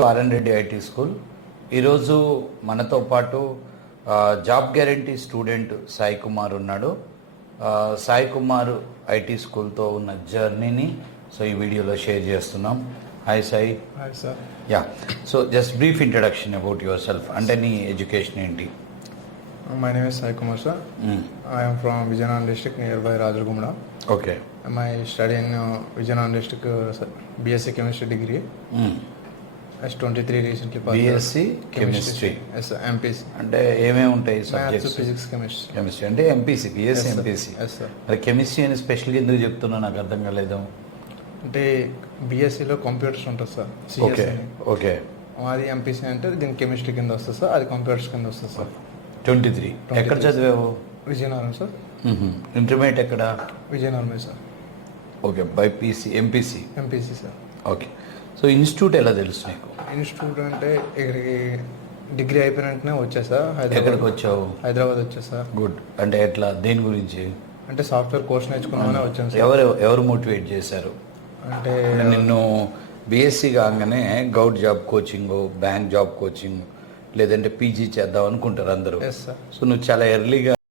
RN Reddy IT school ఈరోజు మనతో పాటు job guarantee student Sai Kumar ఉన్నాడు. సాయి కుమార్ ఐటీ స్కూల్తో ఉన్న జర్నీని ఈ వీడియోలో షేర్ చేస్తున్నాం. Hi Sai. Hi sir. Yeah, so just brief introduction about your self. అంటే నీ ఎడ్యుకేషన్ ఏంటి? My name is Sai Kumar sir. I'm from Vizianagaram district near by రాజగుమడ. Okay. My study in Vizianagaram district BSc chemistry degree. S23 recently passed. BSc chemistry. Yes sir, MPC. అంటే ఏమేమి ఉంటాయి Maths, subjects? physics, chemistry. Chemistry అంటే MPC, BSc Yes, sir. MPC. Yes sir. మరి chemistry అని స్పెషల్గా ఎందుకు చెప్తున్నా నాకు అర్థం కాలేదు. అంటే బీఎస్సీలో కంప్యూటర్స్ ఉంటుంది సార్. Okay okay. అది ఎంపీసీ అంటే దీని కెమిస్ట్రీ కింద వస్తుంది సార్, అది కంప్యూటర్స్ కింద వస్తుంది సార్. 23 ఎక్కడ చదివావు? విజయనగరం సార్. ఇంటర్మీడియట్ ఎక్కడ? విజయనగరమే sir. Okay, BiPC MPC. MPC sir. Okay. So institute ఎలా తెలుసు నీకు? ఇన్స్టిట్యూట్ అంటే ఇక్కడికి డిగ్రీ అయిపోయిన వెంటనే వచ్చేసా. ఎక్కడికి వచ్చావు? హైదరాబాద్ వచ్చేసా. గుడ్. అంటే ఎట్లా, దేని గురించి? అంటే సాఫ్ట్వేర్ కోర్స్ నేర్చుకున్నామనే వచ్చాను సార్. ఎవరు మోటివేట్ చేశారు? అంటే నిన్ను బీఎస్సీ కాగానే govt job coaching, bank job coaching, లేదంటే పీజీ చేద్దాం అనుకుంటారు అందరూ. Yes sir. సో నువ్వు చాలా ఎర్లీగా